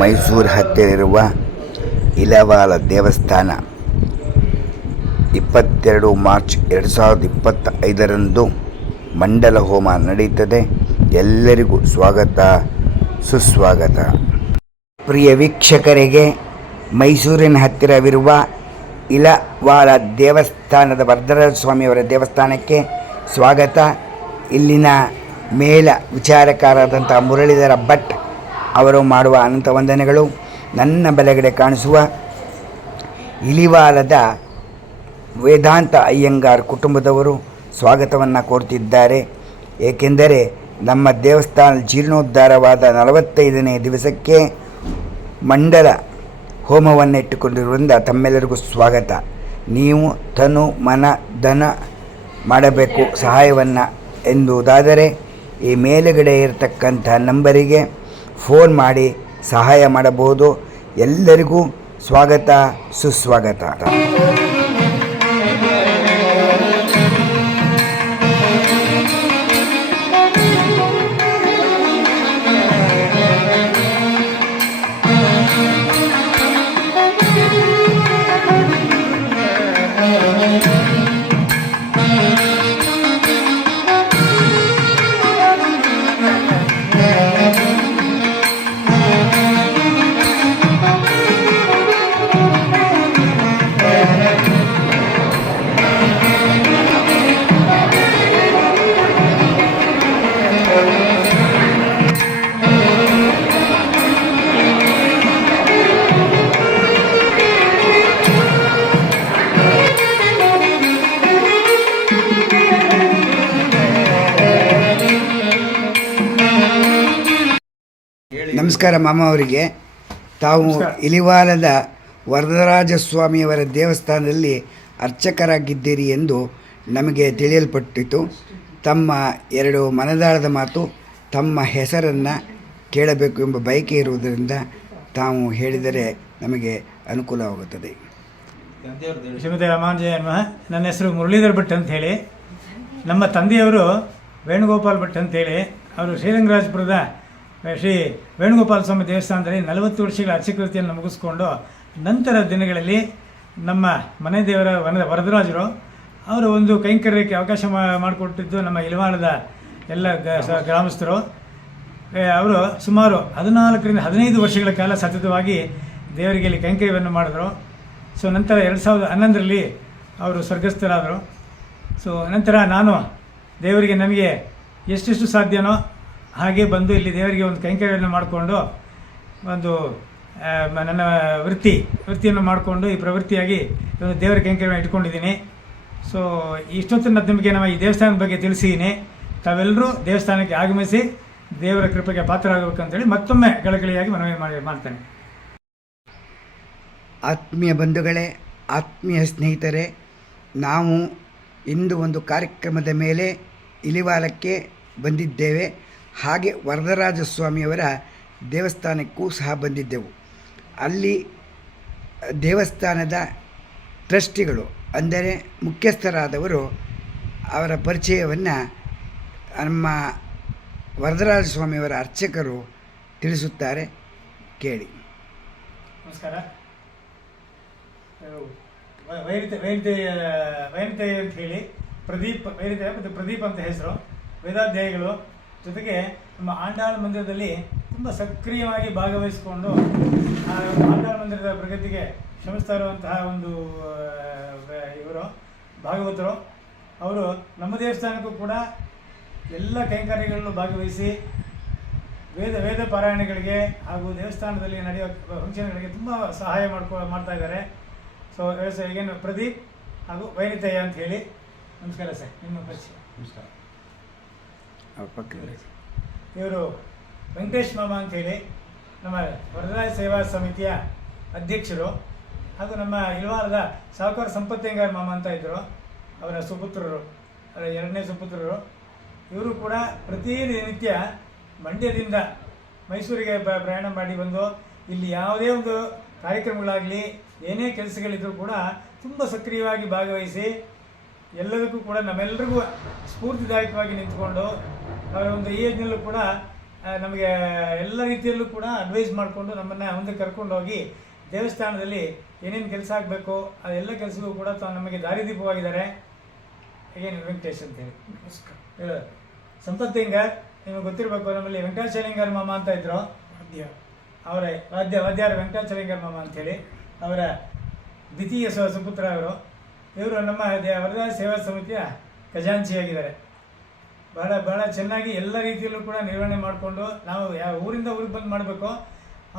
ಮೈಸೂರು ಹತ್ತಿರ ಇರುವ ಇಲವಾಲ ದೇವಸ್ಥಾನ 22 ಮಾರ್ಚ್ 2025 ಮಂಡಲ ಹೋಮ ನಡೆಯುತ್ತದೆ. ಎಲ್ಲರಿಗೂ ಸ್ವಾಗತ ಸುಸ್ವಾಗತ. ಪ್ರಿಯ ವೀಕ್ಷಕರಿಗೆ ಮೈಸೂರಿನ ಹತ್ತಿರವಿರುವ ಇಲವಾಲ ದೇವಸ್ಥಾನದ ವರದರಾಜ ಸ್ವಾಮಿಯವರ ದೇವಸ್ಥಾನಕ್ಕೆ ಸ್ವಾಗತ. ಇಲ್ಲಿನ ಮೇಲ ವಿಚಾರಕಾರರಾದಂಥ ಮುರಳೀಧರ ಭಟ್ ಅವರು ಮಾಡುವ ಅನಂತ ವಂದನೆಗಳು. ನನ್ನ ಬಲಗಡೆ ಕಾಣಿಸುವ ಇಲಿವಾಲದ ವೇದಾಂತ ಅಯ್ಯಂಗಾರ್ ಕುಟುಂಬದವರು ಸ್ವಾಗತವನ್ನು ಕೋರ್ತಿದ್ದಾರೆ. ಏಕೆಂದರೆ ನಮ್ಮ ದೇವಸ್ಥಾನ ಜೀರ್ಣೋದ್ಧಾರವಾದ 45ನೇ ದಿವಸಕ್ಕೆ ಮಂಡಲ ಹೋಮವನ್ನು ಇಟ್ಟುಕೊಂಡಿರುವುದರಿಂದ ತಮ್ಮೆಲ್ಲರಿಗೂ ಸ್ವಾಗತ. ನೀವು ತನು ಮನ ಧನ ಮಾಡಬೇಕು ಸಹಾಯವನ್ನು ಎಂದುದಾದರೆ ಈ ಮೇಲುಗಡೆ ಇರತಕ್ಕಂಥ ನಂಬರಿಗೆ ಫೋನ್ ಮಾಡಿ ಸಹಾಯ ಮಾಡಬಹುದು. ಎಲ್ಲರಿಗೂ ಸ್ವಾಗತ ಸುಸ್ವಾಗತ. ನಮಸ್ಕಾರ ಮಾಮ ಅವರಿಗೆ. ತಾವು ಇಲಿವಾಲದ ವರದರಾಜ ಸ್ವಾಮಿಯವರ ದೇವಸ್ಥಾನದಲ್ಲಿ ಅರ್ಚಕರಾಗಿದ್ದೀರಿ ಎಂದು ನಮಗೆ ತಿಳಿಯಲ್ಪಟ್ಟಿತು. ತಮ್ಮ 2 ಮನದಾಳದ ಮಾತು, ತಮ್ಮ ಹೆಸರನ್ನು ಕೇಳಬೇಕು ಎಂಬ ಬಯಕೆ ಇರುವುದರಿಂದ ತಾವು ಹೇಳಿದರೆ ನಮಗೆ ಅನುಕೂಲವಾಗುತ್ತದೆ. ಶ್ರೀಮತಿ ರಾಮಾನುಜಯ ನಮಃ. ನನ್ನ ಹೆಸರು ಮುರಳೀಧರ್ ಭಟ್ ಅಂತ ಹೇಳಿ. ನಮ್ಮ ತಂದೆಯವರು ವೇಣುಗೋಪಾಲ್ ಭಟ್ ಅಂತೇಳಿ, ಅವರು ಶ್ರೀರಂಗರಾಜಪುರದ ಶ್ರೀ ವೇಣುಗೋಪಾಲ ಸ್ವಾಮಿ ದೇವಸ್ಥಾನದಲ್ಲಿ 40 ವರ್ಷಗಳ ಅರ್ಚಕೃತಿಯನ್ನು ಮುಗಿಸ್ಕೊಂಡು ನಂತರ ದಿನಗಳಲ್ಲಿ ನಮ್ಮ ಮನೆ ದೇವರ ವರದರಾಜರು ಅವರು ಒಂದು ಕೈಂಕರ್ಯಕ್ಕೆ ಅವಕಾಶ ಮಾಡಿಕೊಟ್ಟಿದ್ದು ನಮ್ಮ ಇಲವಾಲದ ಎಲ್ಲ ಗ್ರಾಮಸ್ಥರು. ಅವರು ಸುಮಾರು 14ರಿಂದ 15 ವರ್ಷಗಳ ಕಾಲ ಸತತವಾಗಿ ದೇವರಿಗೆ ಇಲ್ಲಿ ಕೈಂಕರ್ಯವನ್ನು ಮಾಡಿದ್ರು. ಸೊ ನಂತರ 2011ರಲ್ಲಿ ಅವರು ಸ್ವರ್ಗಸ್ಥರಾದರು. ಸೊ ನಂತರ ನಾನು ದೇವರಿಗೆ ನನಗೆ ಎಷ್ಟೆಷ್ಟು ಸಾಧ್ಯನೋ ಹಾಗೆ ಬಂದು ಇಲ್ಲಿ ದೇವರಿಗೆ ಒಂದು ಕೈಂಕರ್ಯವನ್ನು ಮಾಡಿಕೊಂಡು ಒಂದು ನನ್ನ ವೃತ್ತಿಯನ್ನು ಮಾಡಿಕೊಂಡು ಈ ಪ್ರವೃತ್ತಿಯಾಗಿ ಒಂದು ದೇವರ ಕೈಂಕರ್ಯವನ್ನು ಇಟ್ಕೊಂಡಿದ್ದೀನಿ. ಸೊ ಇಷ್ಟೊತ್ತನ್ನು ನಿಮಗೆ ನಮ್ಮ ಈ ದೇವಸ್ಥಾನದ ಬಗ್ಗೆ ತಿಳಿಸಿದ್ದೀನಿ. ತಾವೆಲ್ಲರೂ ದೇವಸ್ಥಾನಕ್ಕೆ ಆಗಮಿಸಿ ದೇವರ ಕೃಪೆಗೆ ಪಾತ್ರರಾಗಬೇಕಂತೇಳಿ ಮತ್ತೊಮ್ಮೆ ಗಳಗಳಿಯಾಗಿ ಮನವಿ ಮಾಡ್ತೇನೆ. ಆತ್ಮೀಯ ಬಂಧುಗಳೇ, ಆತ್ಮೀಯ ಸ್ನೇಹಿತರೆ, ನಾವು ಇಂದು ಒಂದು ಕಾರ್ಯಕ್ರಮದ ಮೇಲೆ ಇಲಿವಾಲಕ್ಕೆ ಬಂದಿದ್ದೇವೆ. ಹಾಗೆ ವರದರಾಜ ಸ್ವಾಮಿಯವರ ದೇವಸ್ಥಾನಕ್ಕೂ ಸಹ ಬಂದಿದ್ದೆವು. ಅಲ್ಲಿ ದೇವಸ್ಥಾನದ ಟ್ರಸ್ಟಿಗಳು ಅಂದರೆ ಮುಖ್ಯಸ್ಥರಾದವರು ಅವರ ಪರಿಚಯವನ್ನು ನಮ್ಮ ವರದರಾಜ ಸ್ವಾಮಿಯವರ ಅರ್ಚಕರು ತಿಳಿಸುತ್ತಾರೆ, ಕೇಳಿ. ನಮಸ್ಕಾರ. ವೈನತೆ ಅಂತ ಹೇಳಿ ವೈನತೆ ಮತ್ತು ಪ್ರದೀಪ್ ಅಂತ ಹೆಸರು. ವೇದಾಧ್ಯಾಯಿಗಳು, ಜೊತೆಗೆ ನಮ್ಮ ಆಂಡಾಳ ಮಂದಿರದಲ್ಲಿ ತುಂಬ ಸಕ್ರಿಯವಾಗಿ ಭಾಗವಹಿಸಿಕೊಂಡು ಆಂಡಾಳ ಮಂದಿರದ ಪ್ರಗತಿಗೆ ಶ್ರಮಿಸ್ತಾ ಇರುವಂತಹ ಒಂದು ಇವರು ಭಾಗವತರು. ಅವರು ನಮ್ಮ ದೇವಸ್ಥಾನಕ್ಕೂ ಕೂಡ ಎಲ್ಲ ಕೈಂಕರ್ಯಗಳಲ್ಲೂ ಭಾಗವಹಿಸಿ ವೇದ ಪಾರಾಯಣಗಳಿಗೆ ಹಾಗೂ ದೇವಸ್ಥಾನದಲ್ಲಿ ನಡೆಯುವ ಫಂಕ್ಷನ್ಗಳಿಗೆ ತುಂಬ ಸಹಾಯ ಮಾಡ್ತಾ ಇದ್ದಾರೆ. ಸೊ ಈಗೇನು ಪ್ರದೀಪ್ ಹಾಗೂ ವೈನಿತಯ್ಯ ಅಂತ ಹೇಳಿ. ನಮಸ್ಕಾರ ಸರ್, ನಿಮ್ಮ ಪರಿಚಯ. ನಮಸ್ಕಾರ. ಇವರು ವೆಂಕಟೇಶ್ ಮಾಮ ಅಂತೇಳಿ ನಮ್ಮ ವರದರಾಜ ಸೇವಾ ಸಮಿತಿಯ ಅಧ್ಯಕ್ಷರು ಹಾಗೂ ನಮ್ಮ ಇಲವಾಲದ ಸಾಹುಕಾರ ಸಂಪತ್ತಯ್ಯಂಗಾರ್ ಮಾಮ ಅಂತ ಇದ್ದರು, ಅವರ ಸುಪುತ್ರರು, ಅದರ 2ನೇ ಸುಪುತ್ರರು. ಇವರು ಕೂಡ ಪ್ರತಿನಿತ್ಯ ಮಂಡ್ಯದಿಂದ ಮೈಸೂರಿಗೆ ಪ್ರಯಾಣ ಮಾಡಿ ಬಂದು ಇಲ್ಲಿ ಯಾವುದೇ ಒಂದು ಕಾರ್ಯಕ್ರಮಗಳಾಗಲಿ ಏನೇ ಕೆಲಸಗಳಿದ್ರೂ ಕೂಡ ತುಂಬ ಸಕ್ರಿಯವಾಗಿ ಭಾಗವಹಿಸಿ ಎಲ್ಲದಕ್ಕೂ ಕೂಡ ನಮ್ಮೆಲ್ಲರಿಗೂ ಸ್ಫೂರ್ತಿದಾಯಕವಾಗಿ ನಿಂತ್ಕೊಂಡು ಅವರ ಒಂದು ಏಜ್ನಲ್ಲೂ ಕೂಡ ನಮಗೆ ಎಲ್ಲ ರೀತಿಯಲ್ಲೂ ಕೂಡ ಅಡ್ವೈಸ್ ಮಾಡಿಕೊಂಡು ನಮ್ಮನ್ನು ಮುಂದೆ ಕರ್ಕೊಂಡೋಗಿ ದೇವಸ್ಥಾನದಲ್ಲಿ ಏನೇನು ಕೆಲಸ ಆಗಬೇಕು ಅದೆಲ್ಲ ಕೆಲಸಕ್ಕೂ ಕೂಡ ನಮಗೆ ದಾರಿದೀಪವಾಗಿದ್ದಾರೆ. ಏನು ವೆಂಕಟೇಶ್ ಅಂತೇಳಿ ಸಂಪತ್ ಹಿಂಗಾರ್, ನಿಮಗೆ ಗೊತ್ತಿರಬೇಕು, ನಮ್ಮಲ್ಲಿ ವೆಂಕಟಾಚಲಿಂಗಾರ ಮಾಮ ಅಂತ ಇದ್ರು, ಅವರೇ ವಾದ್ಯಾರ ವೆಂಕಟಾಚಲಿಂಗಾರ ಮಾಮ ಅಂಥೇಳಿ, ಅವರ ದ್ವಿತೀಯ ಸುಪುತ್ರ ಅವರು. ಇವರು ನಮ್ಮ ವರದಾಯ ಸೇವಾ ಸಮಿತಿಯ ಖಜಾಂಚಿಯಾಗಿದ್ದಾರೆ. ಬಹಳ ಚೆನ್ನಾಗಿ ಎಲ್ಲ ರೀತಿಯಲ್ಲೂ ಕೂಡ ನಿರ್ವಹಣೆ ಮಾಡಿಕೊಂಡು, ನಾವು ಯಾವ ಊರಿಂದ ಊರಿಗೆ ಬಂದು ಮಾಡಬೇಕು,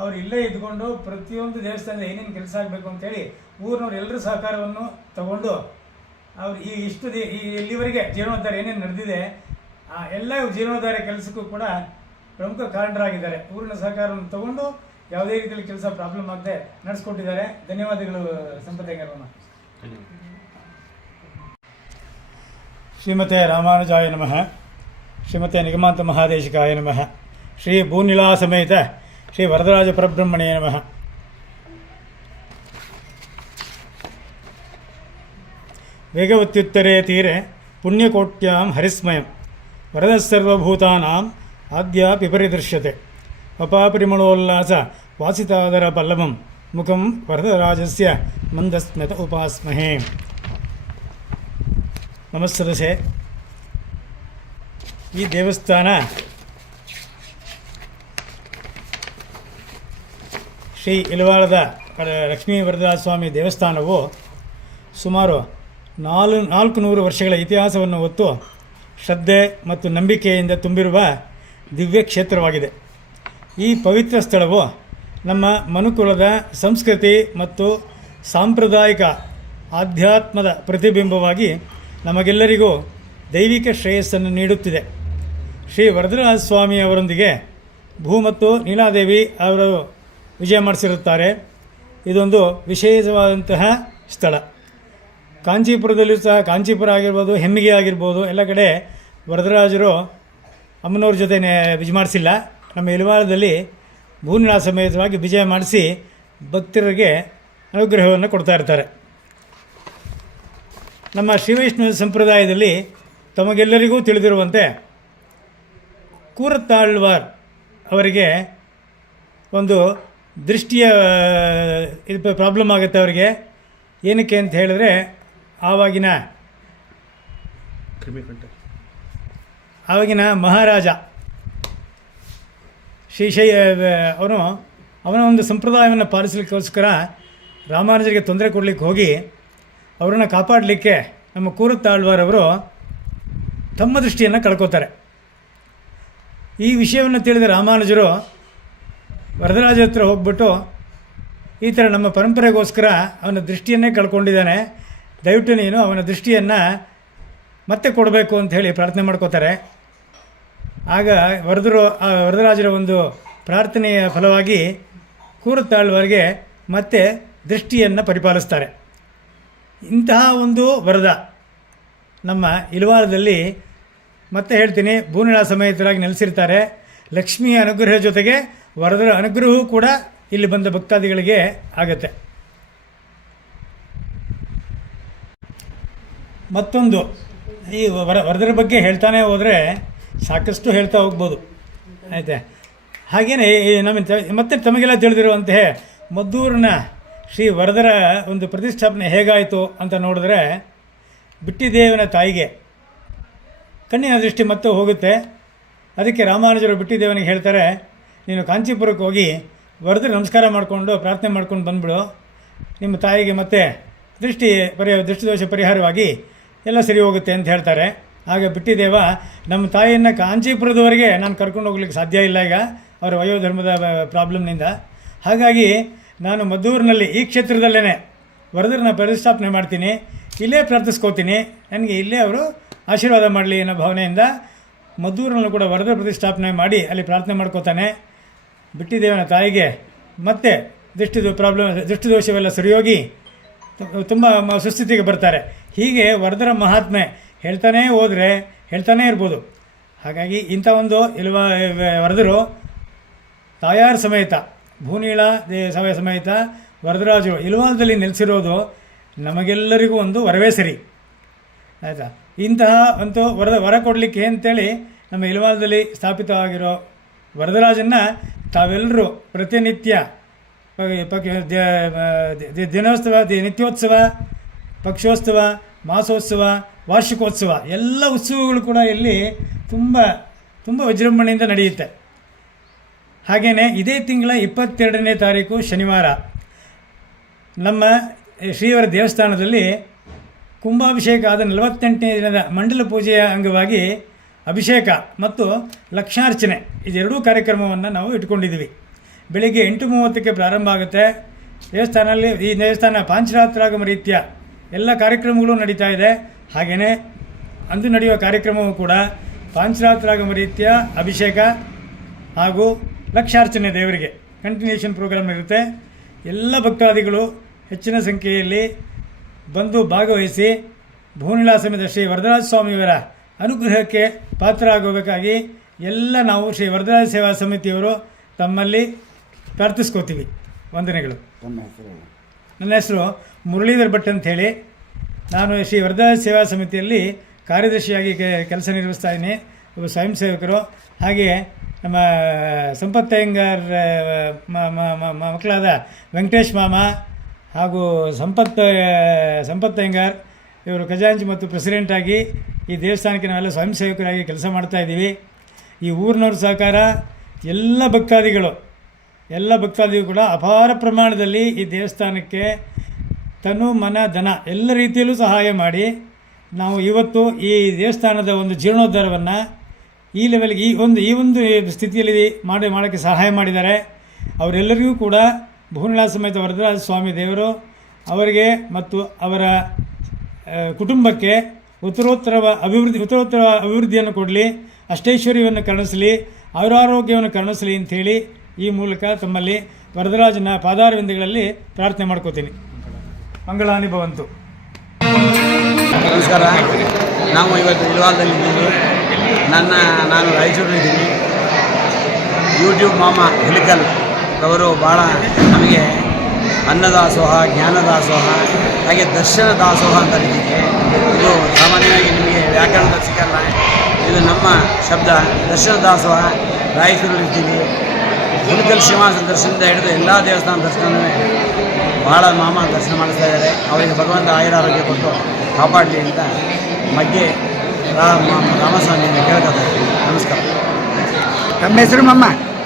ಅವ್ರು ಇಲ್ಲೇ ಇದ್ಕೊಂಡು ಪ್ರತಿಯೊಂದು ದೇವಸ್ಥಾನದ ಏನೇನು ಕೆಲಸ ಆಗಬೇಕು ಅಂತೇಳಿ ಊರಿನವ್ರು ಎಲ್ಲರ ಸಹಕಾರವನ್ನು ತಗೊಂಡು ಅವ್ರು ಇಲ್ಲಿವರೆಗೆ ಜೀರ್ಣೋದ್ಧಾರ ಏನೇನು ನಡೆದಿದೆ ಆ ಎಲ್ಲ ಜೀರ್ಣೋದ್ಧಾರ ಕೆಲಸಕ್ಕೂ ಕೂಡ ಪ್ರಮುಖ ಕಾರಣರಾಗಿದ್ದಾರೆ. ಊರಿನ ಸಹಕಾರವನ್ನು ತಗೊಂಡು ಯಾವುದೇ ರೀತಿಯಲ್ಲಿ ಕೆಲಸ ಪ್ರಾಬ್ಲಮ್ ಆಗದೆ ನಡೆಸ್ಕೊಟ್ಟಿದ್ದಾರೆ. ಧನ್ಯವಾದಗಳು ಸಂಪತ್ತೇಂಗರಮ್ಮ. ಶ್ರೀಮತೆ ರಾಮಾನುಜಾಯ ನಮಃ. ಶ್ರೀಮತೆ ನಿಗಮಾಂತ ಮಹಾದೇಶಿಕಾಯ ನಮಃ. ಶ್ರೀ ಭೂನಿಲಾ ಸಮೇತ ಶ್ರೀ ವರದರಾಜ ಪರಬ್ರಹ್ಮಣೇ ನಮಃ. ವೇಗವತ್ಯುತ್ತರೇ ತೀರೆ ಪುಣ್ಯಕೋಟ್ಯಾಂ ಹರಿಸ್ಮಯಂ ವರದಸರ್ವಭೂತಾನಾಂ ಆದ್ಯಾಪಿ ಪರಿದೃಶ್ಯತೆ ಅಪಾಪರಿಮಳೋಲ್ಲಾಸ ವಾಸಿತಾದರ ಪಲ್ಲವಂ ಮುಖಂ ವರದರಾಜಸ್ಯ ಮಂದಸ್ಮಿತ ಉಪಾಸ್ಮಹೇ. ನಮಸ್ಸದಸೆ. ಈ ದೇವಸ್ಥಾನ ಶ್ರೀ ಇಲವಾಲದ ಲಕ್ಷ್ಮೀ ವರದರಾಜ ಸ್ವಾಮಿ ದೇವಸ್ಥಾನವು ಸುಮಾರು 400 ವರ್ಷಗಳ ಇತಿಹಾಸವನ್ನು ಹೊತ್ತು ಶ್ರದ್ಧೆ ಮತ್ತು ನಂಬಿಕೆಯಿಂದ ತುಂಬಿರುವ ದಿವ್ಯ ಕ್ಷೇತ್ರವಾಗಿದೆ. ಈ ಪವಿತ್ರ ಸ್ಥಳವು ನಮ್ಮ ಮನುಕುಲದ ಸಂಸ್ಕೃತಿ ಮತ್ತು ಸಾಂಪ್ರದಾಯಿಕ ಆಧ್ಯಾತ್ಮದ ಪ್ರತಿಬಿಂಬವಾಗಿ ನಮಗೆಲ್ಲರಿಗೂ ದೈವಿಕ ಶ್ರೇಯಸ್ಸನ್ನು ನೀಡುತ್ತಿದೆ. ಶ್ರೀ ವರದರಾಜ ಸ್ವಾಮಿ ಅವರೊಂದಿಗೆ ಭೂ ಮತ್ತು ನೀಲಾದೇವಿ ಅವರು ವಿಜಯ ಮಾಡಿಸಿರುತ್ತಾರೆ. ಇದೊಂದು ವಿಶೇಷವಾದಂತಹ ಸ್ಥಳ. ಕಾಂಚೀಪುರದಲ್ಲೂ ಸಹ, ಕಾಂಚೀಪುರ ಆಗಿರ್ಬೋದು, ಹೆಮ್ಮಿಗೆ ಆಗಿರ್ಬೋದು, ಎಲ್ಲ ಕಡೆ ವರದರಾಜರು ಅಮ್ಮನವ್ರ ಜೊತೆ ವಿಜಯ ಮಾಡಿಸಿಲ್ಲ. ನಮ್ಮ ಇಲವಾಲದಲ್ಲಿ ಭೂನಿಲಾ ಸಮೇತವಾಗಿ ವಿಜಯ ಮಾಡಿಸಿ ಭಕ್ತರಿಗೆ ಅನುಗ್ರಹವನ್ನು ಕೊಡ್ತಾ ಇರ್ತಾರೆ. ನಮ್ಮ ಶ್ರೀವೈಷ್ಣವ ಸಂಪ್ರದಾಯದಲ್ಲಿ ತಮಗೆಲ್ಲರಿಗೂ ತಿಳಿದಿರುವಂತೆ ಕೂರತ್ತಾಳ್ವಾರ್ ಅವರಿಗೆ ಒಂದು ದೃಷ್ಟಿಯ ಇದು ಪ್ರಾಬ್ಲಮ್ ಆಗುತ್ತೆ ಅವರಿಗೆ. ಏನಕ್ಕೆ ಅಂತ ಹೇಳಿದ್ರೆ ಆವಾಗಿನ ಮಹಾರಾಜ ಅವನ ಒಂದು ಸಂಪ್ರದಾಯವನ್ನು ಪಾಲಿಸಲಿಕ್ಕೋಸ್ಕರ ರಾಮಾನುಜರಿಗೆ ತೊಂದರೆ ಕೊಡಲಿಕ್ಕೆ ಹೋಗಿ ಅವರನ್ನು ಕಾಪಾಡಲಿಕ್ಕೆ ನಮ್ಮ ಕೂರತ್ತಾಳ್ವಾರ್ ಅವರು ತಮ್ಮ ದೃಷ್ಟಿಯನ್ನು ಕಳ್ಕೋತಾರೆ. ಈ ವಿಷಯವನ್ನು ತಿಳಿದ ರಾಮಾನುಜರು ವರದರಾಜ ಹತ್ರ ಹೋಗ್ಬಿಟ್ಟು, ಈ ಥರ ನಮ್ಮ ಪರಂಪರೆಗೋಸ್ಕರ ಅವನ ದೃಷ್ಟಿಯನ್ನೇ ಕಳ್ಕೊಂಡಿದ್ದಾನೆ, ದಯವಿಟ್ಟು ನೀನು ಅವನ ದೃಷ್ಟಿಯನ್ನು ಮತ್ತೆ ಕೊಡಬೇಕು ಅಂತ ಹೇಳಿ ಪ್ರಾರ್ಥನೆ ಮಾಡ್ಕೋತಾರೆ. ಆಗ ವರದರಾಜರ ಒಂದು ಪ್ರಾರ್ಥನೆಯ ಫಲವಾಗಿ ಕೂರತ್ತಾಳ್ವಾರ್ಗೆ ಮತ್ತೆ ದೃಷ್ಟಿಯನ್ನು ಪರಿಪಾಲಿಸ್ತಾರೆ. ಇಂತಹ ಒಂದು ವರದ ನಮ್ಮ ಇಲವಾಲದಲ್ಲಿ ಮತ್ತೆ ಹೇಳ್ತೀನಿ, ಭೂನಿಲಾ ಸಮೇತರಾಗಿ ನೆಲೆಸಿರ್ತಾರೆ. ಲಕ್ಷ್ಮಿಯ ಅನುಗ್ರಹ ಜೊತೆಗೆ ವರದರ ಅನುಗ್ರಹವೂ ಕೂಡ ಇಲ್ಲಿ ಬಂದ ಭಕ್ತಾದಿಗಳಿಗೆ ಆಗತ್ತೆ. ಮತ್ತೊಂದು, ಈ ವರದರ ಬಗ್ಗೆ ಹೇಳ್ತಾನೆ ಹೋದರೆ ಸಾಕಷ್ಟು ಹೇಳ್ತಾ ಹೋಗ್ಬೋದು, ಆಯಿತಾ. ಹಾಗೆಯೇ ಮತ್ತೆ ತಮಗೆಲ್ಲ ತಿಳಿದಿರುವಂತೆ ಮದ್ದೂರಿನ ಶ್ರೀ ವರದರ ಒಂದು ಪ್ರತಿಷ್ಠಾಪನೆ ಹೇಗಾಯಿತು ಅಂತ ನೋಡಿದ್ರೆ, ಬಿಟ್ಟಿದೇವನ ತಾಯಿಗೆ ಕಣ್ಣಿನ ದೃಷ್ಟಿ ಮತ್ತೆ ಹೋಗುತ್ತೆ. ಅದಕ್ಕೆ ರಾಮಾನುಜರು ಬಿಟ್ಟಿದೇವನಿಗೆ ಹೇಳ್ತಾರೆ, ನೀನು ಕಾಂಚೀಪುರಕ್ಕೆ ಹೋಗಿ ವರದರ ನಮಸ್ಕಾರ ಮಾಡಿಕೊಂಡು ಪ್ರಾರ್ಥನೆ ಮಾಡ್ಕೊಂಡು ಬಂದುಬಿಡು, ನಿಮ್ಮ ತಾಯಿಗೆ ಮತ್ತೆ ದೃಷ್ಟಿದೋಷ ಪರಿಹಾರವಾಗಿ ಎಲ್ಲ ಸರಿ ಹೋಗುತ್ತೆ ಅಂತ ಹೇಳ್ತಾರೆ. ಆಗ ಬಿಟ್ಟಿದೇವ, ನಮ್ಮ ತಾಯಿಯನ್ನು ಕಾಂಚೀಪುರದವರೆಗೆ ನಾನು ಕರ್ಕೊಂಡು ಹೋಗ್ಲಿಕ್ಕೆ ಸಾಧ್ಯ ಇಲ್ಲ ಈಗ, ಅವರ ವಯೋಧರ್ಮದ ಪ್ರಾಬ್ಲಮ್ನಿಂದ. ಹಾಗಾಗಿ ನಾನು ಮದ್ದೂರಿನಲ್ಲಿ ಈ ಕ್ಷೇತ್ರದಲ್ಲೇ ವರದರನ್ನ ಪ್ರತಿಷ್ಠಾಪನೆ ಮಾಡ್ತೀನಿ, ಇಲ್ಲೇ ಪ್ರಾರ್ಥಿಸ್ಕೋತೀನಿ, ನನಗೆ ಇಲ್ಲೇ ಅವರು ಆಶೀರ್ವಾದ ಮಾಡಲಿ ಅನ್ನೋ ಭಾವನೆಯಿಂದ ಮದ್ದೂರಿನಲ್ಲೂ ಕೂಡ ವರದರ ಪ್ರತಿಷ್ಠಾಪನೆ ಮಾಡಿ ಅಲ್ಲಿ ಪ್ರಾರ್ಥನೆ ಮಾಡ್ಕೋತಾನೆ. ಬಿಟ್ಟಿದೇವನ ತಾಯಿಗೆ ಮತ್ತೆ ದೃಷ್ಟಿದೋಷವೆಲ್ಲ ಸರಿಯೋಗಿ ತುಂಬ ಸುಸ್ಥಿತಿಗೆ ಬರ್ತಾರೆ. ಹೀಗೆ ವರದರ ಮಹಾತ್ಮೆ ಹೇಳ್ತಾನೇ ಇರ್ಬೋದು. ಹಾಗಾಗಿ ಇಂಥ ಒಂದು ವರದರು ತಾಯಾರ ಸಮೇತ ಭೂನಿಲಾ ಸಮೇತ ವರದರಾಜರು ಇಲವಾಲದಲ್ಲಿ ನೆಲೆಸಿರೋದು ನಮಗೆಲ್ಲರಿಗೂ ಒಂದು ವರವೇ ಸರಿ, ಆಯಿತಾ. ಇಂತಹ ಒಂದು ವರ ಕೊಡಲಿಕ್ಕೆ ಅಂತೇಳಿ ನಮ್ಮ ಇಲವಾಲದಲ್ಲಿ ಸ್ಥಾಪಿತವಾಗಿರೋ ವರದರಾಜನ್ನ ತಾವೆಲ್ಲರೂ ಪ್ರತಿನಿತ್ಯ ದಿನೋತ್ಸವ, ನಿತ್ಯೋತ್ಸವ, ಪಕ್ಷೋತ್ಸವ, ಮಾಸೋತ್ಸವ, ವಾರ್ಷಿಕೋತ್ಸವ ಎಲ್ಲ ಉತ್ಸವಗಳು ಕೂಡ ಇಲ್ಲಿ ತುಂಬ ತುಂಬ ವಿಜೃಂಭಣೆಯಿಂದ ನಡೆಯುತ್ತೆ. ಹಾಗೆಯೇ ಇದೇ ತಿಂಗಳ 22ನೇ ತಾರೀಕು ಶನಿವಾರ ನಮ್ಮ ಶ್ರೀವರ ದೇವಸ್ಥಾನದಲ್ಲಿ ಕುಂಭಾಭಿಷೇಕ ಆದ 48ನೇ ದಿನದ ಮಂಡಲ ಪೂಜೆಯ ಅಂಗವಾಗಿ ಅಭಿಷೇಕ ಮತ್ತು ಲಕ್ಷಾರ್ಚನೆ ಇದೆರಡೂ ಕಾರ್ಯಕ್ರಮವನ್ನು ನಾವು ಇಟ್ಕೊಂಡಿದ್ದೀವಿ. ಬೆಳಿಗ್ಗೆ 8:30ಕ್ಕೆ ಪ್ರಾರಂಭ ಆಗುತ್ತೆ. ಈ ದೇವಸ್ಥಾನ ಪಾಂಚರಾತ್ರಾಗಮ ರೀತಿಯ ಎಲ್ಲ ಕಾರ್ಯಕ್ರಮಗಳು ನಡೀತಾ ಇದೆ. ಹಾಗೆಯೇ ಅಂದು ನಡೆಯುವ ಕಾರ್ಯಕ್ರಮವೂ ಕೂಡ ಪಾಂಚರಾತ್ರಾಗಮ ರೀತಿಯ ಅಭಿಷೇಕ ಹಾಗೂ ಲಕ್ಷಾರ್ಚನೆ ದೇವರಿಗೆ ಕಂಟಿನ್ಯೂಷನ್ ಪ್ರೋಗ್ರಾಮ್ ಇರುತ್ತೆ. ಎಲ್ಲ ಭಕ್ತಾದಿಗಳು ಹೆಚ್ಚಿನ ಸಂಖ್ಯೆಯಲ್ಲಿ ಬಂದು ಭಾಗವಹಿಸಿ ಭೂನಿಲಾ ಸಮೇತ ಶ್ರೀ ವರದರಾಜ ಸ್ವಾಮಿಯವರ ಅನುಗ್ರಹಕ್ಕೆ ಪಾತ್ರರಾಗಬೇಕಾಗಿ ಎಲ್ಲ ನಾವು ಶ್ರೀ ವರದರಾಜ ಸೇವಾ ಸಮಿತಿಯವರು ತಮ್ಮಲ್ಲಿ ಪ್ರಾರ್ಥಿಸ್ಕೋತೀವಿ. ವಂದನೆಗಳು. ನನ್ನ ಹೆಸರು ಮುರಳೀಧರ್ ಭಟ್ ಅಂಥೇಳಿ. ನಾನು ಶ್ರೀ ವರದರಾಜ ಸೇವಾ ಸಮಿತಿಯಲ್ಲಿ ಕಾರ್ಯದರ್ಶಿಯಾಗಿ ಕೆಲಸ ನಿರ್ವಹಿಸ್ತಾ ಇದ್ದೀನಿ. ಒಬ್ಬ ಸ್ವಯಂ ಸೇವಕರು. ಹಾಗೆಯೇ ನಮ್ಮ ಸಂಪತ್ ಅಯ್ಯಂಗಾರ್ ಮಕ್ಕಳಾದ ವೆಂಕಟೇಶ್ ಮಾಮ ಹಾಗೂ ಸಂಪತ್ ಅಯ್ಯಂಗಾರ್ ಇವರು ಖಜಾಂಚಿ ಮತ್ತು ಪ್ರೆಸಿಡೆಂಟಾಗಿ ಈ ದೇವಸ್ಥಾನಕ್ಕೆ ನಾವೆಲ್ಲ ಸ್ವಯಂ ಸೇವಕರಾಗಿ ಕೆಲಸ ಮಾಡ್ತಾಯಿದ್ದೀವಿ. ಈ ಊರಿನವ್ರ ಸಹಕಾರ ಎಲ್ಲ ಭಕ್ತಾದಿಗಳು ಕೂಡ ಅಪಾರ ಪ್ರಮಾಣದಲ್ಲಿ ಈ ದೇವಸ್ಥಾನಕ್ಕೆ ತನು ಮನ ಧನ ಎಲ್ಲ ರೀತಿಯಲ್ಲೂ ಸಹಾಯ ಮಾಡಿ ನಾವು ಇವತ್ತು ಈ ದೇವಸ್ಥಾನದ ಒಂದು ಜೀರ್ಣೋದ್ಧಾರವನ್ನು ಈ ಲೆವೆಲ್ಗೆ ಈ ಒಂದು ಸ್ಥಿತಿಯಲ್ಲಿ ಮಾಡೋಕ್ಕೆ ಸಹಾಯ ಮಾಡಿದ್ದಾರೆ. ಅವರೆಲ್ಲರಿಗೂ ಕೂಡ ಭೂನಿಲಾ ಸಮೇತ ವರದರಾಜ ಸ್ವಾಮಿ ದೇವರು ಅವರಿಗೆ ಮತ್ತು ಅವರ ಕುಟುಂಬಕ್ಕೆ ಉತ್ತರೋತ್ತರ ಅಭಿವೃದ್ಧಿಯನ್ನು ಕೊಡಲಿ, ಅಷ್ಟೈಶ್ವರ್ಯವನ್ನು ಕರುಣಿಸಲಿ, ಆರೋಗ್ಯವನ್ನು ಕರುಣಿಸಲಿ ಅಂಥೇಳಿ ಈ ಮೂಲಕ ತಮ್ಮಲ್ಲಿ ವರದರಾಜನ ಪಾದಾರವಿಂದಗಳಲ್ಲಿ ಪ್ರಾರ್ಥನೆ ಮಾಡ್ಕೋತೀನಿ. ಮಂಗಳಾನಿ ಭವಂತು. ನಮಸ್ಕಾರ. ನಾವು ಇವತ್ತು ಇಲ್ವಾಲದಲ್ಲಿದ್ದೀವಿ. ನಾನು ರಾಯಚೂರಿನಿದ್ದೀನಿ. ಯೂಟ್ಯೂಬ್ ಮಾಮ ಹುಲಿಕಲ್ ಅವರು ಭಾಳ ನಮಗೆ ಅನ್ನದಾಸೋಹ, ಜ್ಞಾನದಾಸೋಹ, ಹಾಗೆ ದರ್ಶನ ದಾಸೋಹ ಅಂತ ಇದಕ್ಕೆ. ಇದು ಸಾಮಾನ್ಯವಾಗಿ ನಿಮಗೆ ವ್ಯಾಕರಣದಲ್ಲಿ ಸಿಕ್ಕಲ್ಲ. ಇದು ನಮ್ಮ ಶಬ್ದ. ದರ್ಶನ ದಾಸೋಹ ರಾಯಚೂರಿನಿರ್ತೀವಿ. ಹುಲಿಕಲ್ ಶ್ರೀನಿವಾಸ ದರ್ಶನದಿಂದ ಹಿಡಿದು ಎಲ್ಲ ದೇವಸ್ಥಾನ ದರ್ಶನವೇ ಭಾಳ ಮಾಮ ದರ್ಶನ ಮಾಡಿಸ್ತಾ ಇದ್ದಾರೆ. ಅವರಿಗೆ ಭಗವಂತ ಆಯುರಾರೋಗ್ಯ ಕೊಟ್ಟು ಕಾಪಾಡಲಿ ಅಂತ ಮಗ್ಗೆ ರಾಮಸ್ವಾಮಿಯಿಂದ ಕೇಳ್ಕೊತಾರೆ. ನಮಸ್ಕಾರ. ತಮ್ಮ ಹೆಸರು ಮಮ್ಮ?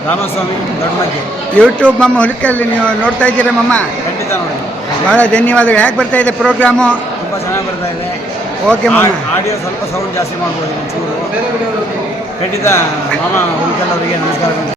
ರಾಮಸ್ವಾಮಿ ದೊಡ್ಡ ಮಗ್ಗೆ. ಯೂಟ್ಯೂಬ್ ಮಮ್ಮ ಹುಲಿಕಲ್ಲಿ ನೀವು ನೋಡ್ತಾ ಇದ್ದೀರಾ ಮಮ್ಮ? ಖಂಡಿತ ನೋಡಿ. ಭಾಳ ಧನ್ಯವಾದಗಳು. ಹೇಗೆ ಬರ್ತಾ ಇದೆ ಪ್ರೋಗ್ರಾಮು? ತುಂಬ ಚೆನ್ನಾಗಿ ಬರ್ತಾ ಇದೆ. ಓಕೆ ಮಮ್ಮ. ಆಡಿಯೋ ಸ್ವಲ್ಪ ಸೌಂಡ್ ಜಾಸ್ತಿ ಮಾಡ್ಬೋದು ಒಂಚೂರು. ಖಂಡಿತ ಮಾಮ ಹುಲಿಕಲ್ ಅವರಿಗೆ ನಮಸ್ಕಾರ.